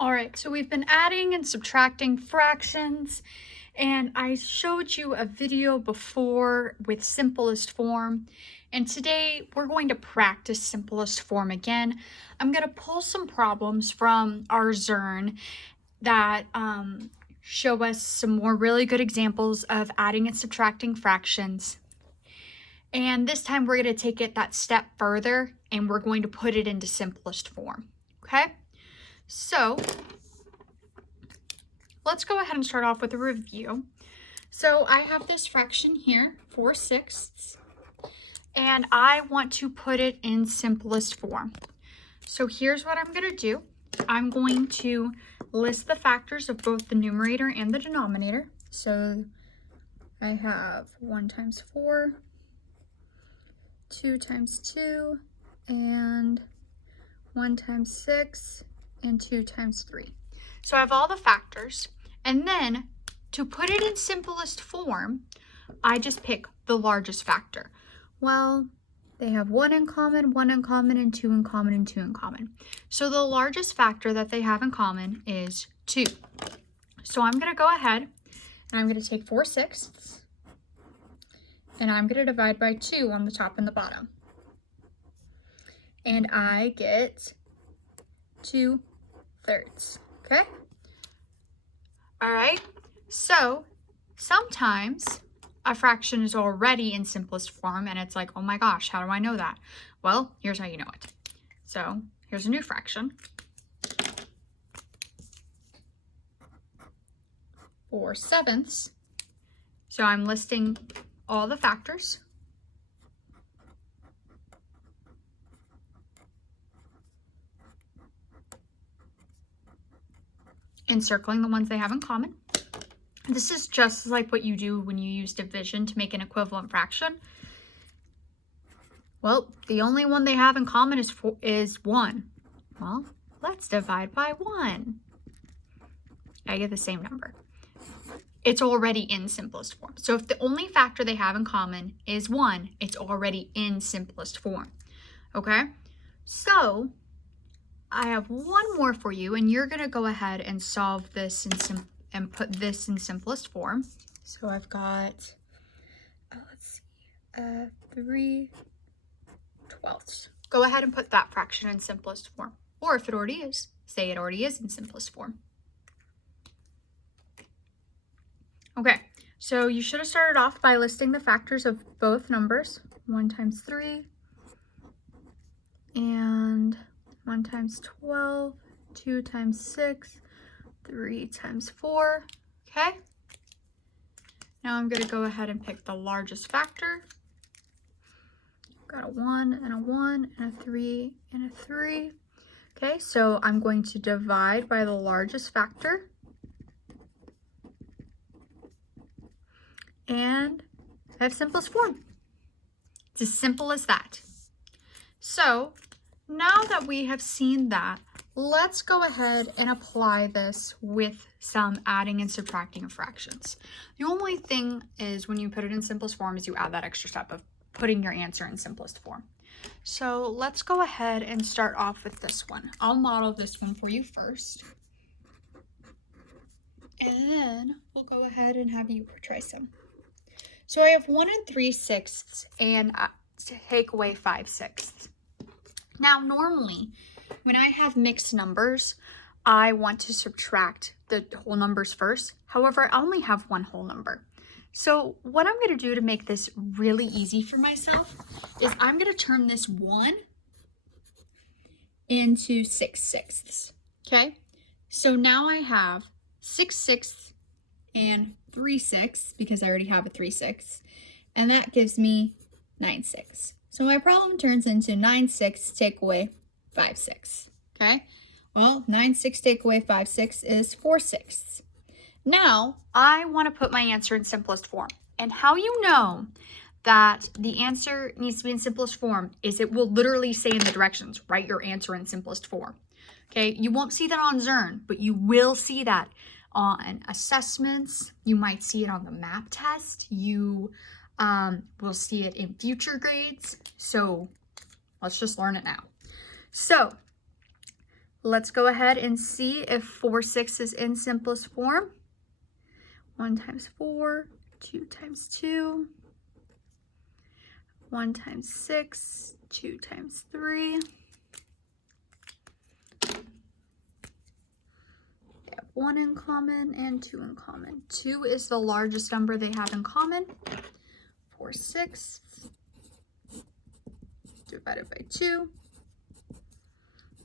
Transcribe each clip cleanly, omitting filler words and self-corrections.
All right, so we've been adding and subtracting fractions, and I showed you a video before with simplest form, and today we're going to practice simplest form again. I'm going to pull some problems from our Zearn that show us some more really good examples of adding and subtracting fractions. And this time we're going to take it that step further, and we're going to put it into simplest form, okay? So let's go ahead and start off with a review. So I have this fraction here, 4/6, and I want to put it in simplest form. So here's what I'm going to do. I'm going to list the factors of both the numerator and the denominator. So I have 1 times 4, 2 times 2, and 1 times 6, and 2 times 3. So I have all the factors, and then to put it in simplest form, I just pick the largest factor. Well, they have 1 in common, and 2 in common, and 2 in common. So the largest factor that they have in common is 2. So I'm going to go ahead and I'm going to take 4/6, and I'm going to divide by 2 on the top and the bottom. And I get 2/3. Okay? All right, so sometimes a fraction is already in simplest form and it's like, oh my gosh, how do I know that? Well, here's how you know it. So here's a new fraction. 4/7. So I'm listing all the factors. Encircling the ones they have in common. This is just like what you do when you use division to make an equivalent fraction. Well, the only one they have in common is 1. Well, let's divide by 1. I get the same number. It's already in simplest form. So if the only factor they have in common is 1, it's already in simplest form. Okay? So I have one more for you, and you're going to go ahead and solve this and put this in simplest form. So I've got, 3/12. Go ahead and put that fraction in simplest form. Or if it already is, say it already is in simplest form. Okay, so you should have started off by listing the factors of both numbers. 1 times 3 and 1 times 12, 2 times 6, 3 times 4, okay? Now I'm going to go ahead and pick the largest factor. Got a 1 and a 1 and a 3 and a 3. Okay, so I'm going to divide by the largest factor. And I have simplest form. It's as simple as that. So now that we have seen that, let's go ahead and apply this with some adding and subtracting of fractions. The only thing is when you put it in simplest form is you add that extra step of putting your answer in simplest form. So let's go ahead and start off with this one. I'll model this one for you first. And then we'll go ahead and have you trace them. So I have 1 3/6 and take away 5/6. Now, normally, when I have mixed numbers, I want to subtract the whole numbers first. However, I only have one whole number. So what I'm going to do to make this really easy for myself is I'm going to turn this 1 into 6/6. Okay? So now I have 6/6 and 3/6 because I already have a 3/6. And that gives me 9/6. So my problem turns into 9/6 take away 5/6. Okay? Well, 9/6 take away 5/6 is 4/6. Now, I want to put my answer in simplest form. And how you know that the answer needs to be in simplest form is it will literally say in the directions, write your answer in simplest form. Okay? You won't see that on Zearn, but you will see that on assessments. You might see it on the map test. You will see it in future grades. So let's just learn it now. So Let's go ahead and see if 4/6 is in simplest form. 1 times 4, 2 times 2, 1 times 6, 2 times 3. They have 1 in common and 2 in common. 2 is the largest number they have in common. 4/6 divided by 2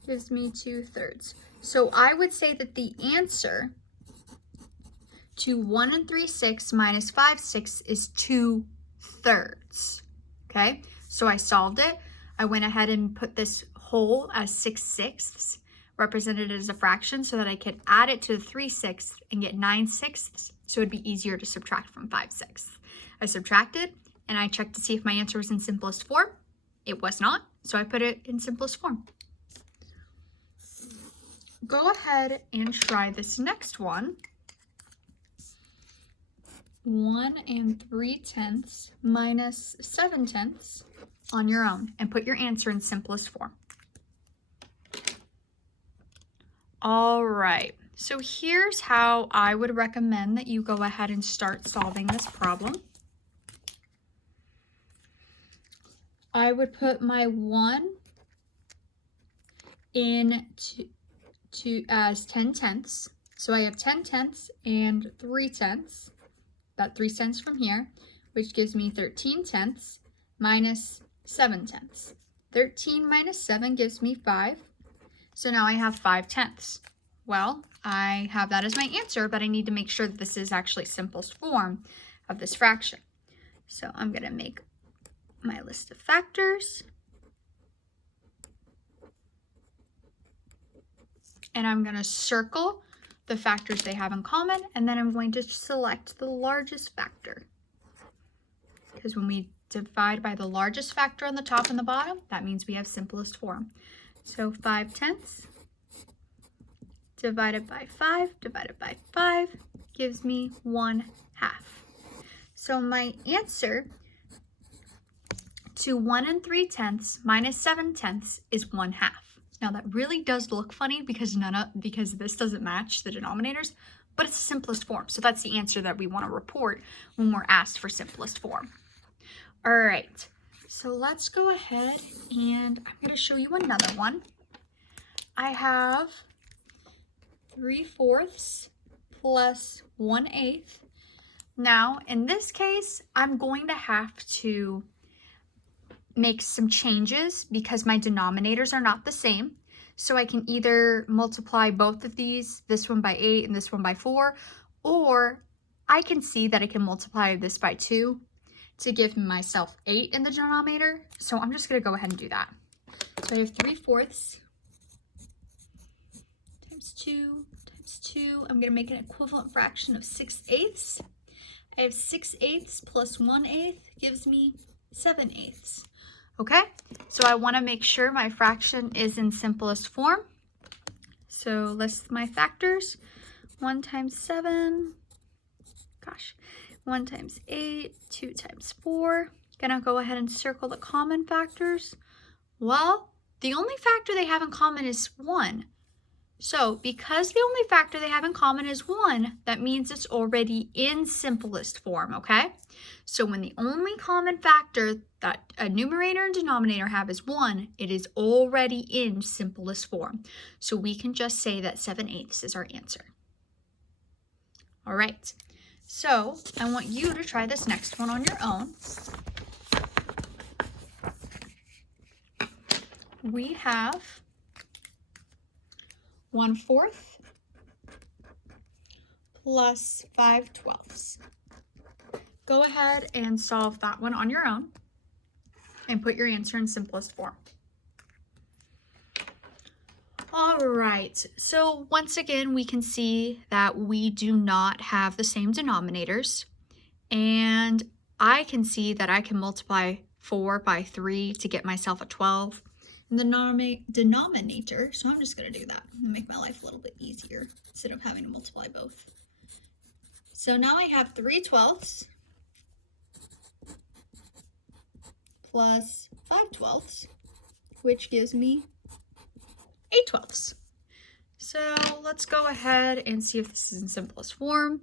gives me 2/3. So I would say that the answer to 1 3/6 minus 5/6 is 2/3. Okay, so I solved it. I went ahead and put this whole as 6/6, represented as a fraction, so that I could add it to the 3/6 and get 9/6, so it'd be easier to subtract from 5/6. I subtracted and I checked to see if my answer was in simplest form. It was not, so I put it in simplest form. Go ahead and try this next one. 1 3/10 minus 7/10 on your own, and put your answer in simplest form. All right, so here's how I would recommend that you go ahead and start solving this problem. I would put my 1 in as 10/10. So I have 10/10 and 3/10. About 3/10 from here, which gives me 13/10 minus 7/10. 13 minus 7 gives me 5. So now I have 5/10. Well, I have that as my answer, but I need to make sure that this is actually simplest form of this fraction. So I'm going to make my list of factors. And I'm going to circle the factors they have in common, and then I'm going to select the largest factor. Because when we divide by the largest factor on the top and the bottom, that means we have simplest form. So 5/10 divided by 5 gives me 1/2. So my answer to 1 3/10 minus 7/10 is 1/2. Now that really does look funny because this doesn't match the denominators, but it's the simplest form. So that's the answer that we want to report when we're asked for simplest form. All right, so let's go ahead and I'm going to show you another one. I have 3/4 plus 1/8. Now, in this case, I'm going to have to make some changes because my denominators are not the same. So I can either multiply both of these, this one by 8 and this one by 4, or I can see that I can multiply this by 2 to give myself 8 in the denominator. So I'm just going to go ahead and do that. So I have 3/4 times 2 times 2. I'm going to make an equivalent fraction of 6/8. I have 6/8 plus 1/8 gives me 7/8. Okay, so I want to make sure my fraction is in simplest form. So list my factors. 1 times 7, 1 times 8, 2 times 4. Gonna go ahead and circle the common factors. Well, the only factor they have in common is 1. So because the only factor they have in common is 1, that means it's already in simplest form, okay? So when the only common factor that a numerator and denominator have is 1, it is already in simplest form. So we can just say that 7/8 is our answer. All right, so I want you to try this next one on your own. We have 1/4 plus 5/12. Go ahead and solve that one on your own and put your answer in simplest form. All right, so once again, we can see that we do not have the same denominators, and I can see that I can multiply 4 by 3 to get myself a 12 in the denominator, so I'm just going to do that and make my life a little bit easier instead of having to multiply both. So now I have 3/12 plus 5/12, which gives me 8/12. So let's go ahead and see if this is in simplest form.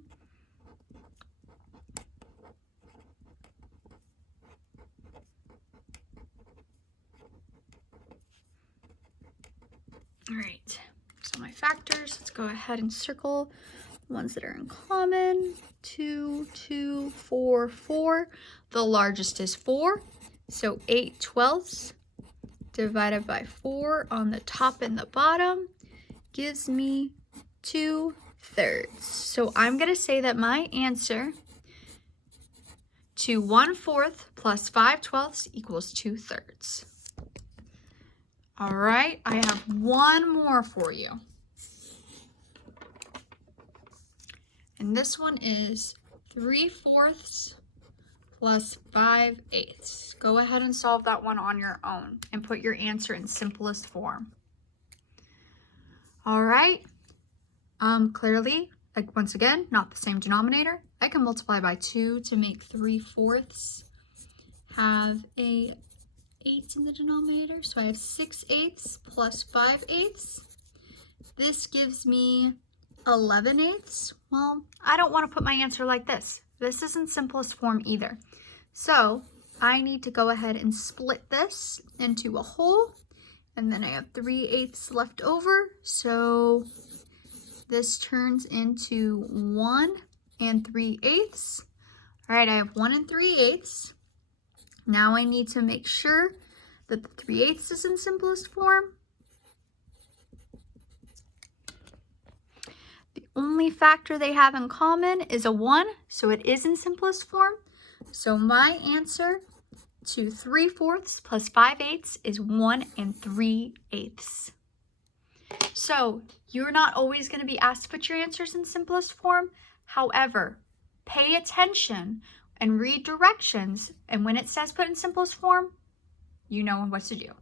All right, so my factors, let's go ahead and circle ones that are in common. 2, 2, 4, 4. The largest is 4, so 8/12 divided by 4 on the top and the bottom gives me 2/3. So I'm going to say that my answer to 1/4 plus 5/12 equals 2/3. All right, I have one more for you. And this one is 3/4 plus 5/8. Go ahead and solve that one on your own and put your answer in simplest form. All right, clearly, like once again, not the same denominator. I can multiply by 2 to make 3/4 have a 8 in the denominator. So I have 6/8 plus 5/8. This gives me 11/8. Well, I don't want to put my answer like this. This isn't simplest form either. So I need to go ahead and split this into a whole. And then I have 3/8 left over. So this turns into 1 3/8. All right, I have 1 3/8. Now I need to make sure that the 3/8 is in simplest form. The only factor they have in common is a 1, so it is in simplest form. So my answer to 3/4 plus 5/8 is 1 3/8. So you're not always going to be asked to put your answers in simplest form. However, pay attention and read directions, and when it says put in simplest form, you know what to do.